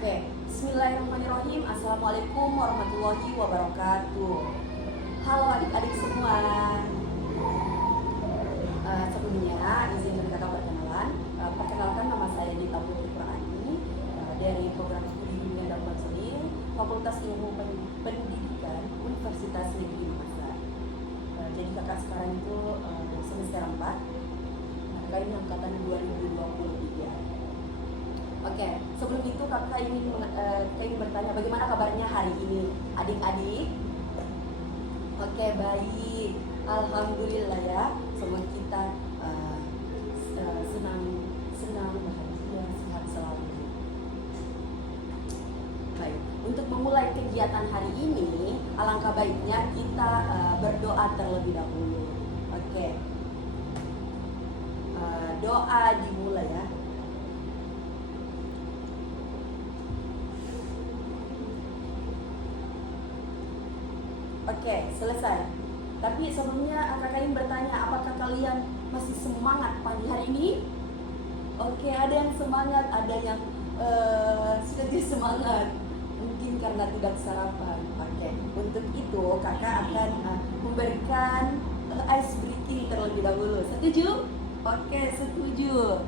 Oke, Bismillahirrahmanirrahim. Assalamualaikum warahmatullahi wabarakatuh. Halo adik-adik semua. Sebelumnya izinkan kakak perkenalan. Perkenalkan, nama saya Dita Putri Qurani dari program studi dunia dan Mansuri, Fakultas Ilmu Pendidikan Universitas Negeri Makassar. Jadi kakak sekarang itu semester 4. Kakak ini angkatan 2023. Oke, sebelum itu kakak ingin bertanya bagaimana kabarnya hari ini, adik-adik? Oke, baik. Alhamdulillah ya. Semoga kita senang, bahagia, sehat selalu. Baik, untuk memulai kegiatan hari ini, alangkah baiknya kita berdoa terlebih dahulu. Oke, doa dimulai ya. Oke, selesai. Tapi sebelumnya kakak ingin bertanya, apakah kalian masih semangat pagi hari ini? Oke, ada yang semangat, ada yang sedikit semangat. Mungkin karena tidak sarapan. Oke, untuk itu kakak akan memberikan ice breaking terlebih dahulu. Setuju? Oke, setuju.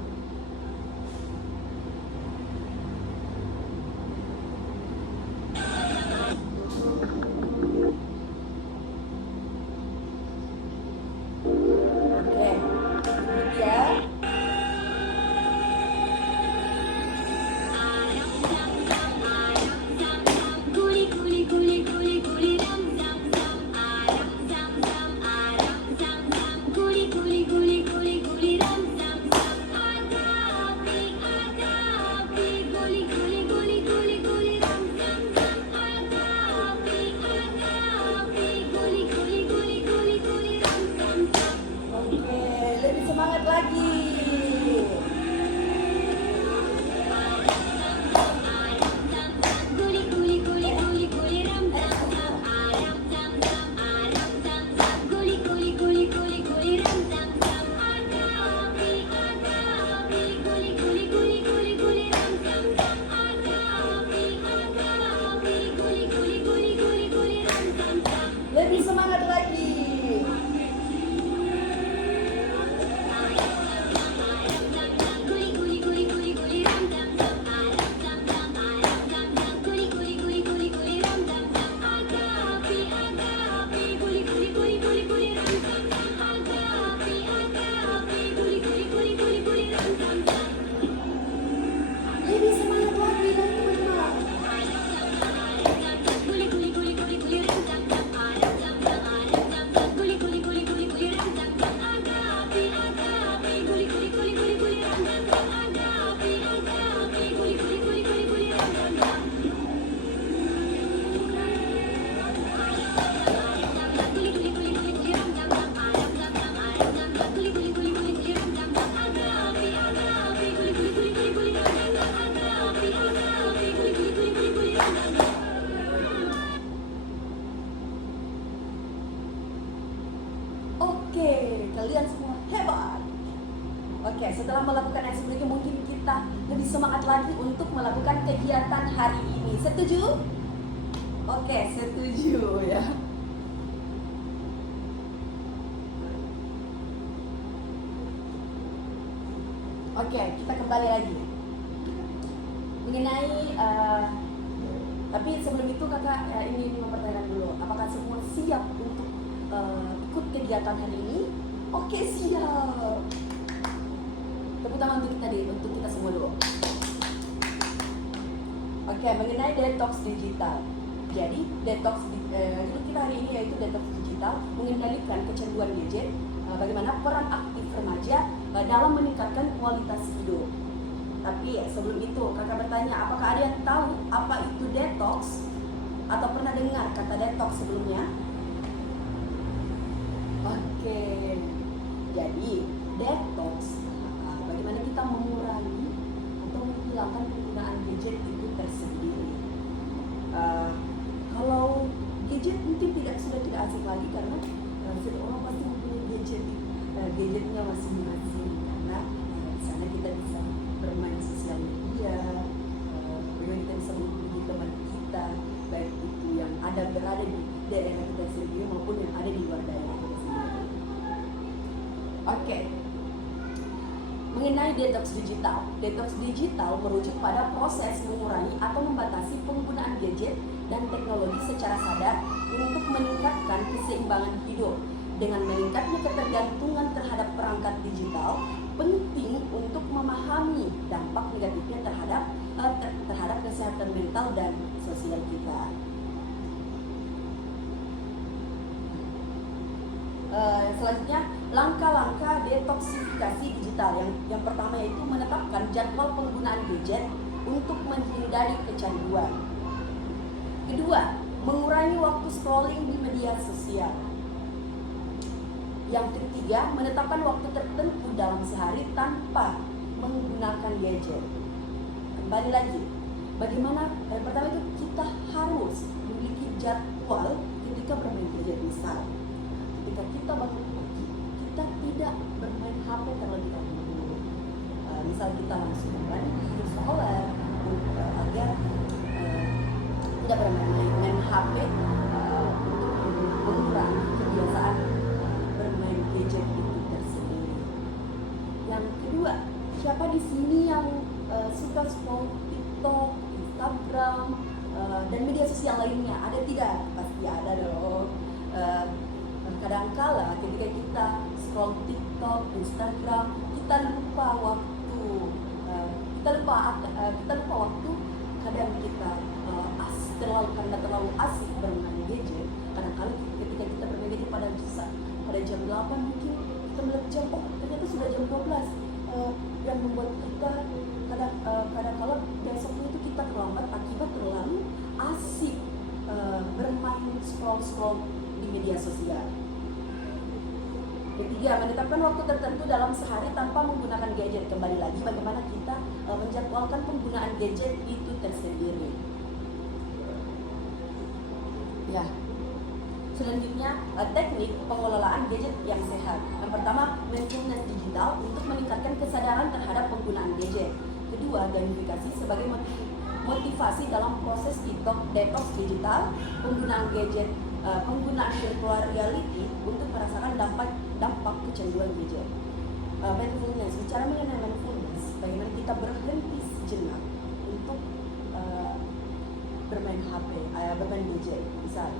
Kalian semua hebat. Oke, setelah melakukan ice breaking mungkin kita lebih semangat lagi untuk melakukan kegiatan hari ini. Setuju? Oke, setuju ya. Oke, kita kembali lagi mengenai tapi sebelum itu kakak ingin mempertanyakan dulu, apakah semua siap untuk ikut kegiatan hari ini? Oke, siap. Tepuk tangan untuk kita semua dulu. Oke, mengenai detox digital. Jadi detox kita hari ini yaitu detox digital, mengendalikan kecanduan gadget. Bagaimana peran aktif remaja dalam meningkatkan kualitas hidup. Tapi sebelum itu kakak bertanya, apakah ada yang tahu apa itu detox? Atau pernah dengar kata detox sebelumnya? Oke, jadi detox bagaimana kita mengurangi atau menghilangkan penggunaan gadget itu tersendiri. Kalau gadget mungkin sudah tidak asing lagi karena setiap orang pasti mempunyai gadgetnya masing-masing, karena di sana kita bisa bermain sosial media, bagaimana kita bisa daerah kita sendiri maupun yang ada di luar daerah kita sendiri. Oke. Mengenai detox digital merujuk pada proses mengurangi atau membatasi penggunaan gadget dan teknologi secara sadar untuk meningkatkan keseimbangan hidup. Dengan meningkatnya ketergantungan terhadap perangkat digital, penting untuk memahami dampak negatifnya terhadap kesehatan mental dan sosial kita. Selanjutnya, langkah-langkah detoksifikasi digital. Yang pertama yaitu menetapkan jadwal penggunaan gadget untuk menghindari kecanduan. Kedua, mengurangi waktu scrolling di media sosial. Yang ketiga, menetapkan waktu tertentu dalam sehari tanpa menggunakan gadget. Kembali lagi, bagaimana? Yang pertama itu kita harus memiliki jadwal ketika bermain gadget. Misal, ketika kita bangun pagi, kita tidak bermain HP terlebih dahulu. Misal kita langsung mandi, sholat, agar tidak bermain HP untuk mengurangi kebiasaan bermain gadget itu tersendiri. Yang kedua, siapa di sini yang suka scroll TikTok, Instagram, dan media sosial lainnya? Ada tidak? Pasti ada dong. Kadangkala ketika kita scroll TikTok, Instagram, kita lupa waktu. Kita lupa waktu. Kadang kita terlalu asik bermain gadget. Kadang-kala ketika kita bermain gadget pada jam 8 mungkin kita melihat jam, oh ternyata sudah jam 12, yang membuat kita kadang-kala besoknya itu kita terlambat akibat terlalu asik bermain scroll di media sosial. Ketiga, menetapkan waktu tertentu dalam sehari tanpa menggunakan gadget. Kembali lagi bagaimana kita menjadwalkan penggunaan gadget itu tersendiri. Ya. Selanjutnya, teknik pengelolaan gadget yang sehat. Yang pertama, mindfulness digital untuk meningkatkan kesadaran terhadap penggunaan gadget. Kedua, gamifikasi sebagai motivasi dalam proses detox digital, penggunaan gadget, penggunaan virtual reality untuk merasakan dampak kecanduan gadget. Mindfulness, bicara mengenai mindfulness, bagaimana kita berhenti sejenak untuk bermain HP, bermain gadget. Misal,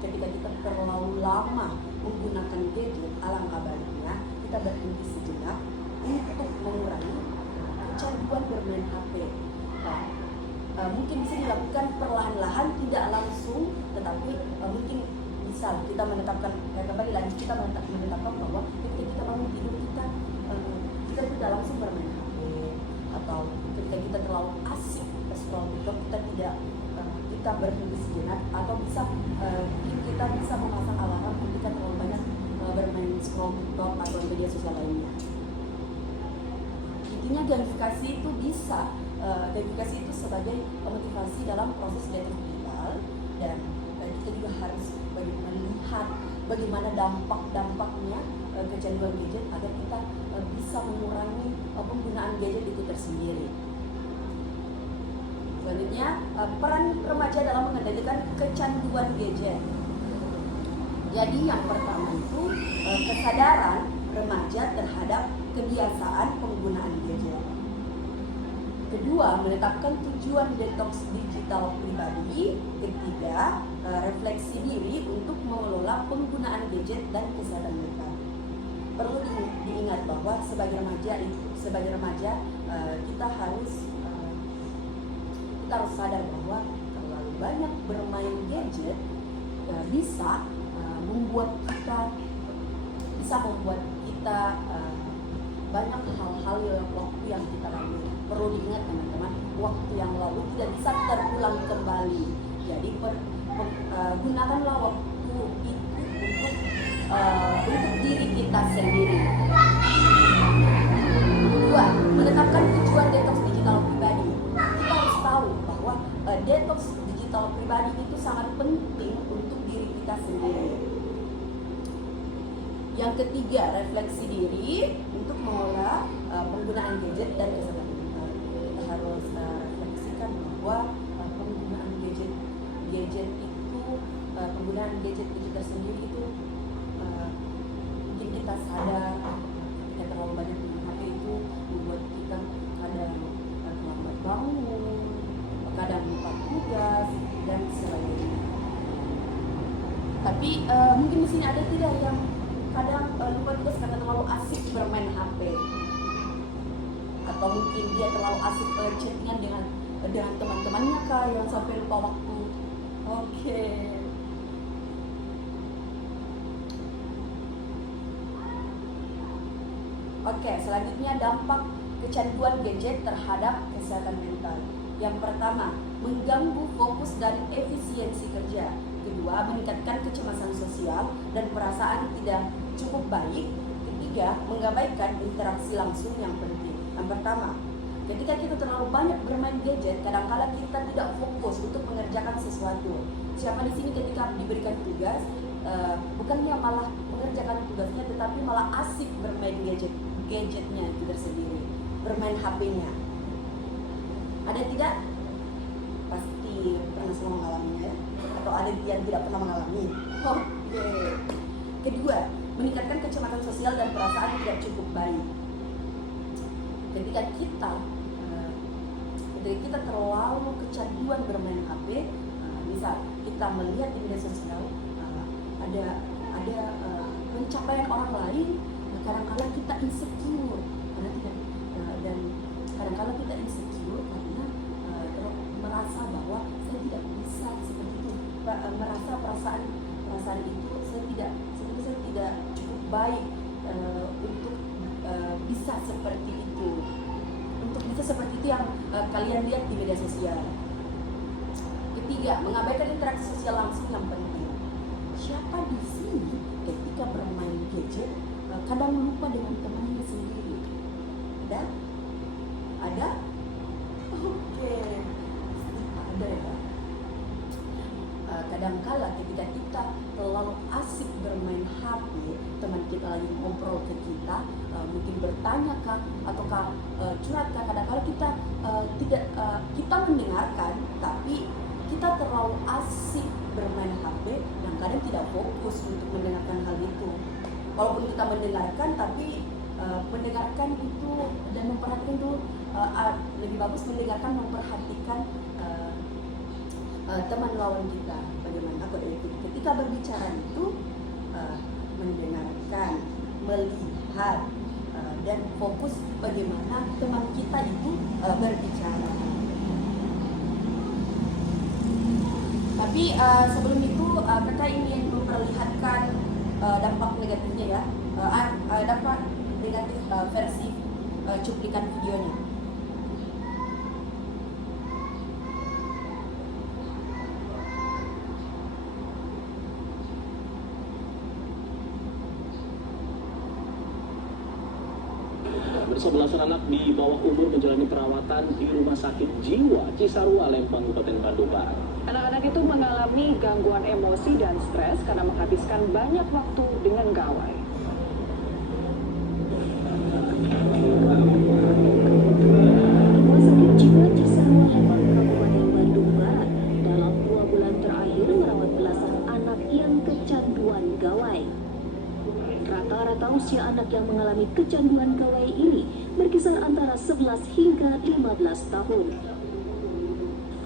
ketika kita terlalu lama menggunakan gadget, alangkah baiknya kita berhenti sejenak untuk mengurangi kecanduan bermain HP. Mungkin bisa dilakukan perlahan-lahan, tidak langsung, tetapi mungkin misal kita menetapkan, kembali lagi kita menetapkan bahwa ketika kita bangun tidur kita tidak langsung bermain HP, atau ketika kita terlalu asik scroll TikTok kita berhenti sejenak, atau kita bisa memasang alarm ketika terlalu banyak bermain scroll TikTok atau media sosial lainnya. Intinya gamifikasi itu itu sebagai motivasi dalam proses detox digital, dan kita juga harus melihat bagaimana dampak-dampaknya kecanduan gadget agar kita bisa mengurangi penggunaan gadget itu tersendiri. Selanjutnya, peran remaja dalam mengendalikan kecanduan gadget. Jadi yang pertama itu kesadaran remaja terhadap kebiasaan penggunaan gadget. Kedua, menetapkan tujuan detox digital pribadi. Ketiga, refleksi diri untuk mengelola penggunaan gadget dan kesehatan mental. Perlu diingat bahwa sebagai remaja kita harus sadar bahwa terlalu banyak bermain gadget bisa membuat kita banyak hal-hal waktu yang kita lalui. Perlu diingat teman-teman, waktu yang lalu tidak bisa terulang kembali. Jadi gunakanlah waktu itu untuk diri kita sendiri. Kedua, menetapkan tujuan detox digital pribadi. Kita harus tahu bahwa detox digital pribadi itu sangat penting untuk diri kita sendiri. Yang ketiga, refleksi diri untuk mengelola penggunaan gadget dan kesehatan mental. Kita harus refleksikan bahwa penggunaan gadget itu, penggunaan sini ada tidak yang kadang lupa tugas karena terlalu asik bermain HP, atau mungkin dia terlalu asik chattingan dengan teman-temannya kah yang sampai lupa waktu. Oke. Oke, selanjutnya dampak kecanduan gadget terhadap kesehatan mental. Yang pertama, mengganggu fokus dan efisiensi kerja. Kedua, meningkatkan kecemasan sosial dan perasaan tidak cukup baik. Ketiga, mengabaikan interaksi langsung yang penting. Yang pertama, ketika kita terlalu banyak bermain gadget, kadang-kala kita tidak fokus untuk mengerjakan sesuatu. Siapa di sini ketika diberikan tugas, bukannya malah mengerjakan tugasnya, tetapi malah asik bermain gadgetnya itu tersendiri, bermain HP-nya. Ada tidak? Pasti pernah semua mengalaminya ya? Atau ada yang tidak pernah mengalami? Oke. Kedua, meningkatkan kecemasan sosial dan perasaan tidak cukup baik. Ketika kita terlalu kecanduan bermain HP, misal kita melihat di media sosial ada pencapaian orang lain, kadang-kala kita insecure dan kadang-kala kita insecure karena merasa bahwa saya tidak bisa seperti itu, merasa perasaan itu saya tidak cukup baik untuk bisa seperti itu. Untuk bisa seperti itu yang kalian lihat di media sosial. Ketiga, mengabaikan interaksi sosial langsung yang penting. Siapa di sini ketika bermain gadget kadang lupa dengan temannya sendiri? Ada? Oke. Ada ya. Kadangkala ketika kita terlalu asik bermain HP, teman kita lagi ngobrol ke kita, mungkin bertanya kah ataukah curhat kah, kadang-kala kita mendengarkan, tapi kita terlalu asik bermain HP dan kadang tidak fokus untuk mendengarkan hal itu. Walaupun kita mendengarkan, tapi mendengarkan itu dan memperhatikan itu lebih bagus mendengarkan, memperhatikan teman lawan kita bagaimana. Ketika berbicara itu mendengarkan, melihat dan fokus bagaimana teman kita itu berbicara. Tapi sebelum itu kita ingin memperlihatkan dampak negatifnya ya, dampak negatif versi cuplikan videonya. Belasan anak di bawah umur menjalani perawatan di Rumah Sakit Jiwa Cisarua, Lembang, Kabupaten Bandung Barat. Anak-anak itu mengalami gangguan emosi dan stres karena menghabiskan banyak waktu dengan gawai. Rumah Sakit Jiwa Cisarua, Lembang, Kabupaten Bandung Barat dalam 2 bulan terakhir merawat belasan anak yang kecanduan gawai. Rata-rata usia anak yang mengalami kecanduan gawai ini berkisar antara 11 hingga 15 tahun.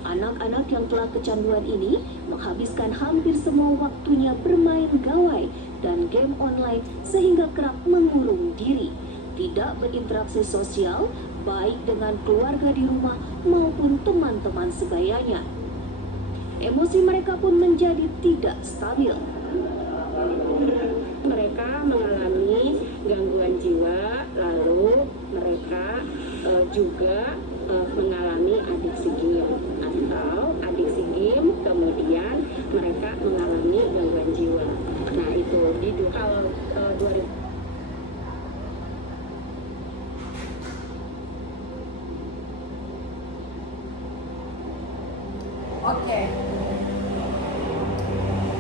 Anak-anak yang telah kecanduan ini menghabiskan hampir semua waktunya bermain gawai dan game online sehingga kerap mengurung diri, tidak berinteraksi sosial baik dengan keluarga di rumah maupun teman-teman sebayanya. Emosi mereka pun menjadi tidak stabil. Mereka mengalami gangguan jiwa, lalu mereka juga mengalami adiksi game atau adiksi game, kemudian mereka mengalami gangguan jiwa. Nah itu di kalau 2000. Oke.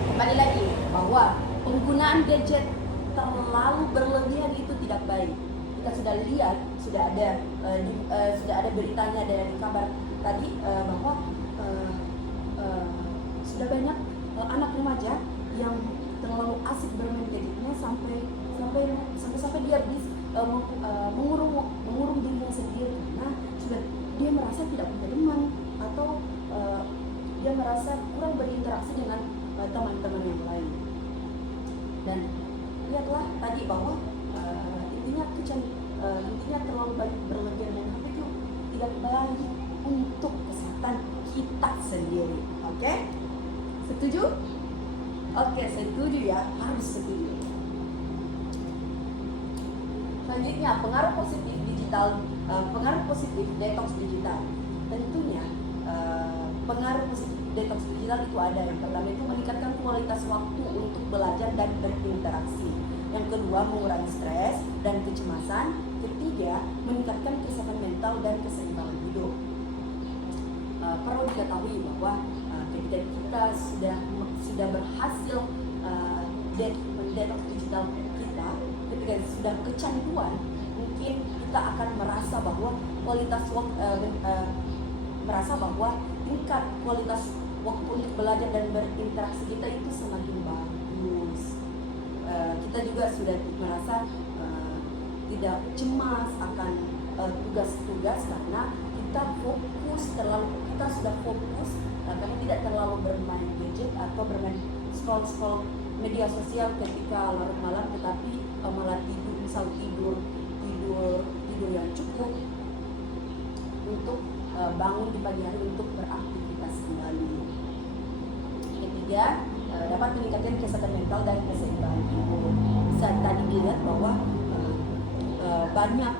Kembali lagi bahwa penggunaan gadget terlalu berlebihan itu tidak baik. Kita sudah lihat, sudah ada beritanya dari kabar tadi bahwa sudah banyak anak remaja yang terlalu asik bermain gadgetnya sampai dia bisa mengurung dirinya sendiri karena sudah dia merasa tidak punya teman atau dia merasa kurang berinteraksi dengan teman-teman yang lain. Dan lihatlah tadi bahwa intinya terlalu banyak berlebihan main HP itu tidak baik untuk kesehatan kita sendiri. Oke? Setuju? Oke, setuju ya, harus setuju. Selanjutnya, pengaruh positif detox digital. Tentunya pengaruh positif detox digital itu ada. Yang pertama itu meningkatkan kualitas waktu untuk belajar dan berinteraksi. Yang kedua, mengurangi stres dan kecemasan. Ketiga, meningkatkan kesehatan mental dan keseimbangan hidup. Perlu diketahui bahwa ketika kita sudah berhasil detox digital kita, ketika sudah kecanduan, mungkin kita akan merasa bahwa tingkat kualitas waktu untuk belajar dan berinteraksi kita itu semakin bagus. Kita juga sudah merasa tidak cemas akan tugas-tugas karena kita sudah fokus karena tidak terlalu bermain gadget atau bermain scroll media sosial ketika larut malam, tetapi malah tidur yang cukup untuk bangun di pagi hari untuk beraktivitas kembali. Ketiga, dapat meningkatkan kesehatan mental dan keseimbangan hidup. Bisa tadi dilihat bahwa banyak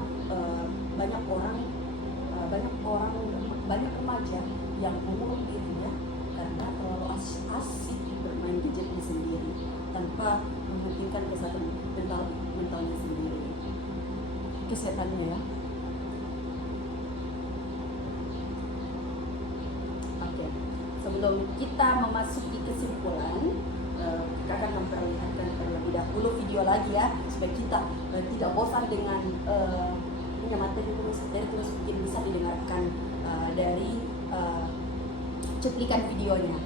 remaja yang mengurung dirinya karena terlalu asik bermain gadgetnya sendiri tanpa mementingkan kesehatan mentalnya sendiri, kesehatannya ya. Oke, sebelum kita memasuki kesimpulan, kita akan memperlihatkan terlebih dahulu video lagi ya, supaya kita tidak bosan dengan punya materi terus mungkin bisa didengarkan dari cuplikan videonya.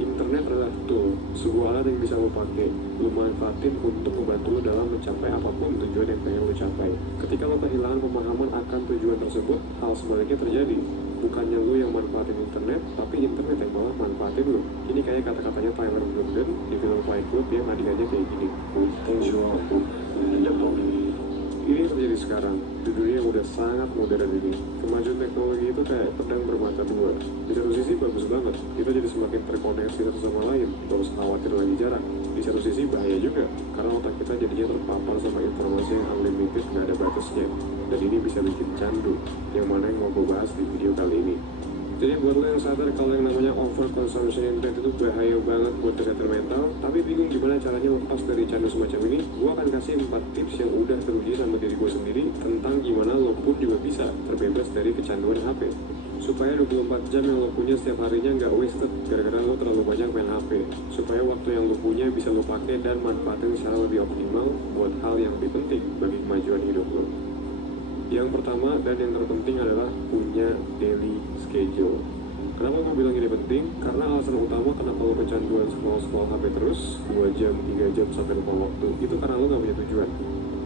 Internet adalah tool, sebuah alat yang bisa lo pakai, lo manfaatin untuk membantu lo dalam mencapai apapun tujuan yang pengen lo capai. Ketika lo kehilangan pemahaman akan tujuan tersebut, hal sebaliknya terjadi. Bukannya lo yang manfaatin internet, tapi internet yang malah manfaatin lo. Ini kayak kata-katanya Tyler Durden di film Fight Club yang adegannya kayak gini. Ini yang terjadi sekarang, di dunia yang udah sangat modern ini. Kemajuan teknologi itu kayak pedang bermata dua. Di satu sisi bagus banget, kita jadi semakin terkoneksi satu sama lain, gak usah khawatir lagi jarak. Di satu sisi bahaya juga, karena otak kita jadinya terpapar sama informasi yang unlimited, gak ada batasnya. Dan ini bisa bikin candu, yang mana yang mau gue bahas di video kali ini. Jadi buat lo yang sadar kalau yang namanya overconsumption internet itu bahaya banget buat kesehatan mental, tapi bingung gimana caranya lepas dari candu semacam ini, gue akan kasih 4 tips yang udah teruji sama diri gue sendiri tentang gimana lo pun juga bisa terbebas dari kecanduan HP. Supaya 24 jam yang lo punya setiap harinya nggak wasted gara-gara lo terlalu banyak main HP. Supaya waktu yang lo punya bisa lo pakai dan manfaatin secara lebih optimal buat hal yang lebih penting bagi kemajuan hidup lo. Yang pertama dan yang terpenting adalah punya daily schedule. Kenapa gue bilang ini penting? Karena alasan utama kenapa lo kecanduan scroll HP terus 2 jam, 3 jam sampai lupa waktu itu karena lo gak punya tujuan.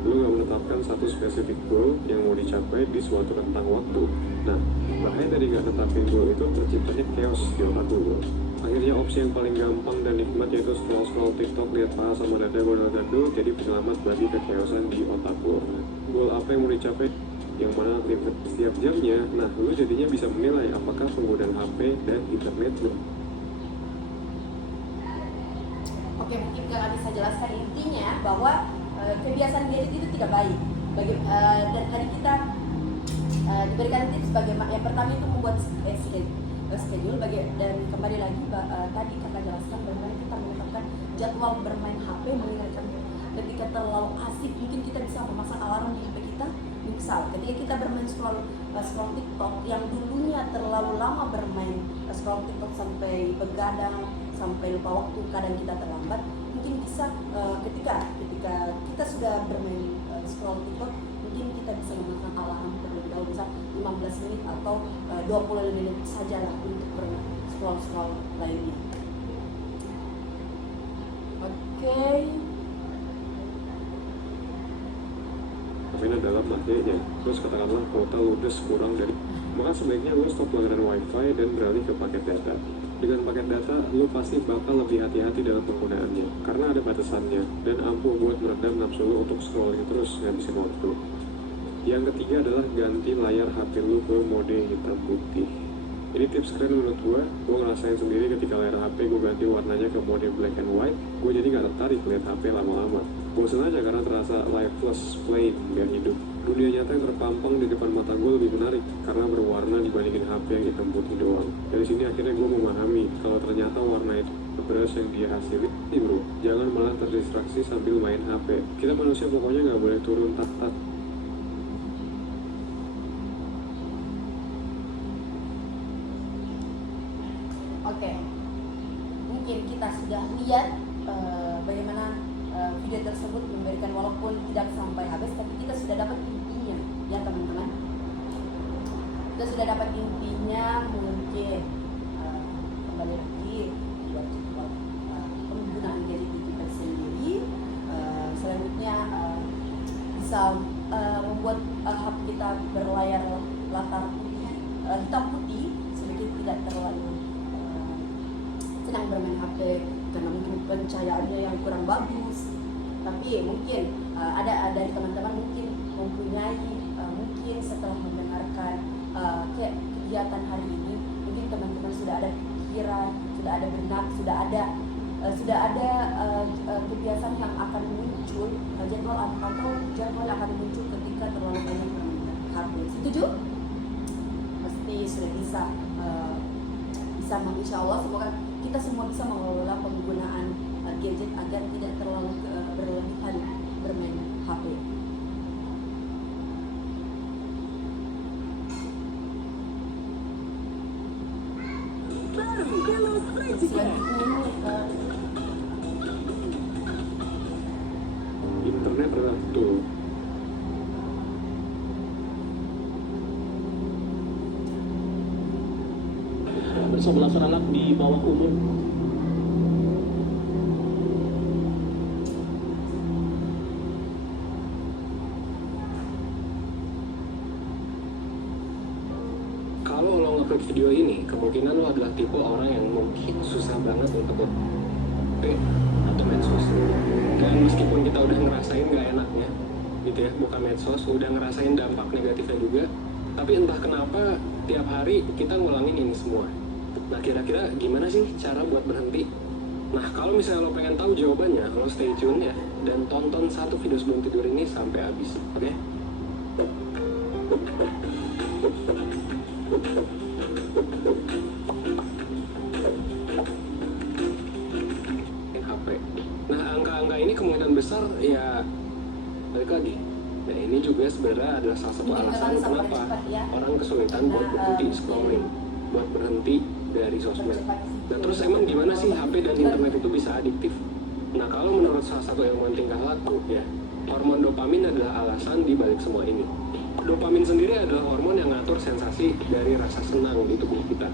Lo gak menetapkan satu spesifik goal yang mau dicapai di suatu rentang waktu. Nah, bahaya dari gak netapin goal itu terciptanya chaos di otak lo. Akhirnya opsi yang paling gampang dan nikmat yaitu scroll TikTok, lihat paha sama dada gondol-gandul jadi penyelamat bagi kechaosan di otak lo. Goal apa yang mau dicapai? Yang mana aktif setiap jamnya, nah lu jadinya bisa menilai apakah penggunaan HP dan internet lu. Oke, mungkin kakak bisa jelaskan intinya bahwa kebiasaan gadget itu tidak baik. Dan tadi kita diberikan tips bagaimana. Yang pertama itu membuat schedule dan kembali lagi tadi kakak jelaskan bagaimana kita menetapkan jadwal bermain HP, mengingatkan ketika terlalu asik mungkin kita bisa memasang alarm di HP kita. Misal ketika kita bermain scroll TikTok yang dulunya terlalu lama bermain scroll TikTok sampai begadang, sampai lupa waktu, kadang kita terlambat, mungkin bisa ketika kita sudah bermain scroll TikTok, mungkin kita bisa memasang alarm terlebih kalau bisa 15 menit atau 20 menit sajalah untuk scroll lainnya. Oke. Ini dalam makanya, terus katakanlah kuota ludes kurang dari, maka sebaiknya lo stop langganan wifi dan beralih ke paket data. Dengan paket data, lo pasti bakal lebih hati-hati dalam penggunaannya, karena ada batasannya, dan ampuh buat meredam nafsu lo untuk scrolling terus ngabisin waktu. Yang ketiga adalah ganti layar HP lo ke mode hitam putih. Ini tips keren menurut gue ngerasain sendiri ketika layar HP gue ganti warnanya ke mode black and white, gue jadi gak tertarik lihat HP lama-lama. Bosan aja karena terasa lifeless, plain, gak hidup. Dunia nyata yang terpampang di depan mata gue lebih menarik karena berwarna dibandingin HP yang hitam putih doang. Dari sini akhirnya gue memahami kalau ternyata warna itu beras yang dia hasilin. Bro, jangan malah terdistraksi sambil main HP. Kita manusia pokoknya gak boleh turun tak-tak. Oke, mungkin kita sudah lihat bagaimana video tersebut memberikan, walaupun tidak sampai habis, tapi kita sudah dapat intinya, ya teman-teman. Kita sudah dapat intinya, mungkin kembali lagi buat penggunaan gadget itu tersendiri. Selanjutnya bisa membuat HP kita berlayar latar putih, hitam putih, sedikit tidak terlalu senang bermain HP karena mungkin pencahayaannya yang kurang bagus. Tapi mungkin ada dari teman-teman mungkin mempunyai mungkin setelah mendengarkan kegiatan hari ini, mungkin teman-teman sudah ada pikiran, sudah ada benak, sudah ada kebiasaan yang akan muncul, jadwal akan muncul ketika terlalu banyak menggunakan HP. Setuju? Pasti sudah bisa insya Allah semoga kita semua bisa mengelola penggunaan gadget agar tidak terlalu berlebihan bermain HP. Selanjutnya Internet adalah tool. Bersebelasan anak di bawah umur. Kalau lo ngeklik video ini, kemungkinan lo adalah tipe orang yang mungkin susah banget untuk HP atau medsos. Dan meskipun kita udah ngerasain gak enaknya, gitu ya, bukan medsos, udah ngerasain dampak negatifnya juga, tapi entah kenapa tiap hari kita ngulangin ini semua. Nah, kira-kira gimana sih cara buat berhenti? Nah, kalau misalnya lo pengen tahu jawabannya, lo stay tune ya, dan tonton satu video sebelum tidur ini sampai habis, oke? HP. Nah, angka-angka ini kemungkinan besar ya balik lagi. Nah, ini juga sebenarnya adalah salah satu alasan kenapa orang kesulitan buat berhenti scrolling, buat berhenti dari sosmed. Nah, terus emang gimana sih HP dan internet itu bisa adiktif? Nah, kalau menurut salah satu ilmuwan tingkah laku ya, hormon dopamin adalah alasan di balik semua ini. Dopamin sendiri adalah hormon yang ngatur sensasi dari rasa senang di tubuh kita.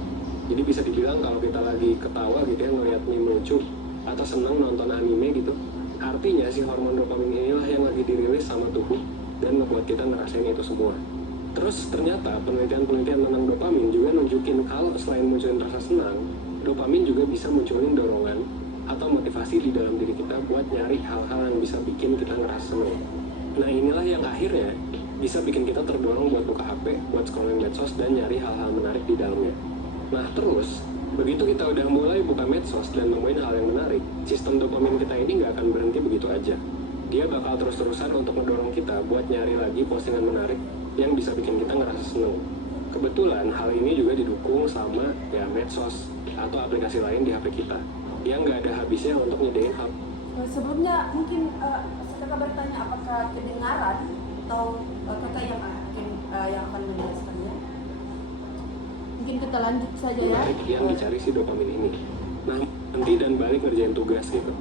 Jadi bisa dibilang kalau kita lagi ketawa gitu ya, ngeliat meme lucu atau senang nonton anime gitu, artinya si hormon dopamin inilah yang lagi dirilis sama tubuh dan ngebuat kita ngerasain itu semua. Terus ternyata penelitian-penelitian tentang dopamin juga nunjukin kalau selain munculin rasa senang, dopamin juga bisa munculin dorongan atau motivasi di dalam diri kita buat nyari hal-hal yang bisa bikin kita ngerasa senang. Nah, inilah yang akhirnya bisa bikin kita terdorong buat buka HP, buat scrolling medsos dan nyari hal-hal menarik di dalamnya. Nah, terus begitu kita udah mulai buka medsos dan nemuin hal yang menarik, sistem dopamin kita ini nggak akan berhenti begitu aja. Dia bakal terus-terusan untuk mendorong kita buat nyari lagi postingan menarik yang bisa bikin kita ngerasa seneng. Kebetulan hal ini juga didukung sama ya medsos atau aplikasi lain di HP kita yang nggak ada habisnya untuk nyediain hal. Sebelumnya mungkin kakak bertanya apakah kedengaran atau kakak yang akan menjelaskannya? Mungkin kita lanjut saja ya. Yang dicari si dopamin ini. Nah, nanti dan balik ngerjain tugas gitu.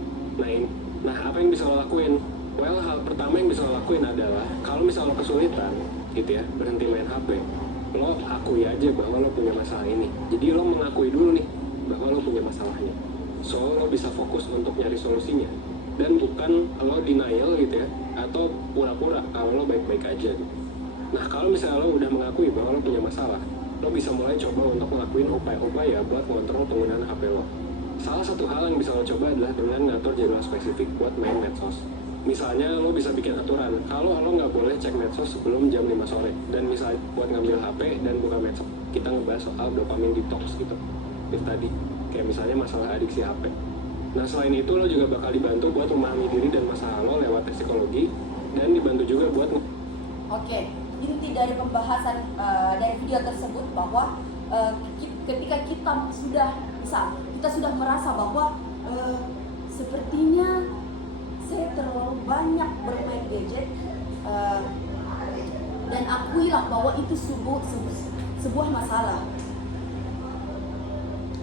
Nah, apa yang bisa lo lakuin? Well, hal pertama yang bisa lo lakuin adalah kalau misalnya lo kesulitan, gitu ya, berhenti main HP, lo akui aja bahwa lo punya masalah ini. Jadi lo mengakui dulu nih bahwa lo punya masalahnya, so lo bisa fokus untuk nyari solusinya, dan bukan lo denial gitu ya, atau pura-pura kalau lo baik-baik aja gitu. Nah kalau misalnya lo udah mengakui bahwa lo punya masalah, lo bisa mulai coba untuk ngelakuin upaya-upaya buat ngontrol penggunaan HP lo. Salah satu hal yang bisa lo coba adalah dengan ngatur jadwal spesifik buat main medsos. Misalnya lo bisa bikin aturan kalau lo nggak boleh cek medsos sebelum jam 5 sore, dan misalnya buat ngambil HP dan buka medsos, kita ngebahas soal dopamine detox gitu itu tadi, kayak misalnya masalah adiksi HP. Nah selain itu lo juga bakal dibantu buat memahami diri dan masalah lo lewat tes psikologi, dan dibantu juga buat Oke, inti dari pembahasan dari video tersebut bahwa ketika kita sudah merasa bahwa sepertinya saya terlalu banyak bermain gadget, dan akuilah bahwa itu sebuah masalah.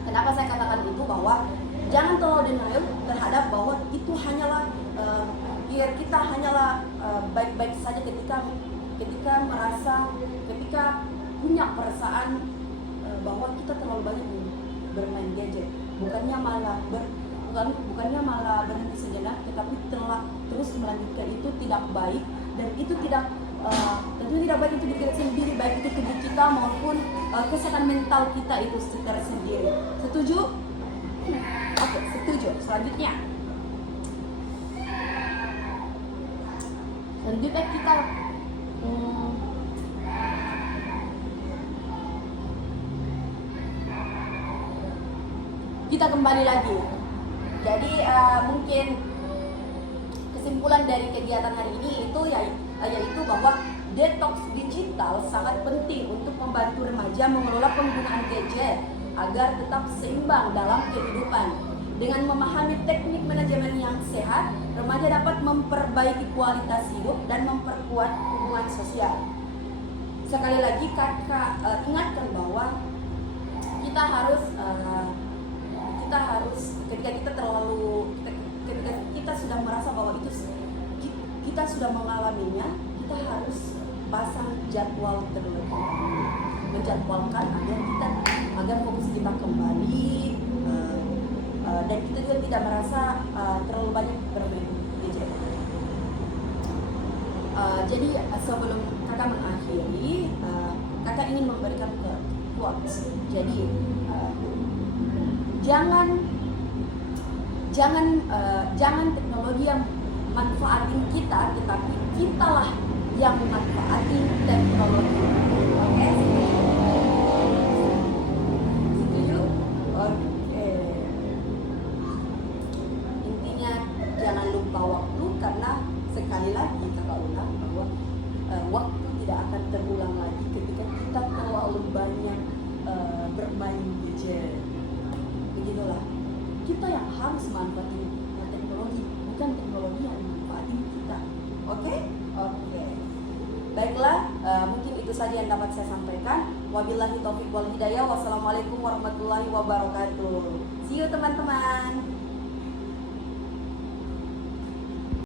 Kenapa saya katakan itu, bahwa jangan terlalu denial terhadap bahwa itu hanyalah kita hanyalah baik-baik saja ketika punya perasaan bahwa kita terlalu banyak bermain gadget. Bukannya malah berhenti sejenak, tetapi terus melanjutkan itu tidak baik, dan itu tentunya tidak baik untuk diri kita sendiri, baik itu tubuh kita maupun kesehatan mental kita itu secara sendiri. Setuju? Oke, setuju. Selanjutnya kita kembali lagi. Jadi mungkin kesimpulan dari kegiatan hari ini yaitu bahwa detox digital sangat penting untuk membantu remaja mengelola penggunaan gadget agar tetap seimbang dalam kehidupan. Dengan memahami teknik manajemen yang sehat, remaja dapat memperbaiki kualitas hidup dan memperkuat hubungan sosial. Sekali lagi kakak ingatkan bahwa kita harus ketika kita sudah merasa bahwa kita sudah mengalaminya, kita harus pasang jadwal terlebih dahulu, menjadwalkan agar fokus kita kembali, dan kita juga tidak merasa terlalu banyak bermain gadget. Jadi sebelum kakak mengakhiri, kakak ingin memberikan quotes. Jadi jangan teknologi yang manfaatin kita, tetapi kitalah yang manfaatin teknologi. Oke? Setuju? Oke. Intinya jangan lupa waktu, karena sekali lagi kakak ulang bahwa waktu tidak akan terulang lagi ketika kita terlalu banyak bermain gadget. Begitulah, kita yang harus manfaatin teknologi, bukan teknologi yang manfaatin kita. Oke? Baiklah, mungkin itu saja yang dapat saya sampaikan. Wabillahi taufiq wal hidayah. Wassalamualaikum warahmatullahi wabarakatuh. See you teman-teman.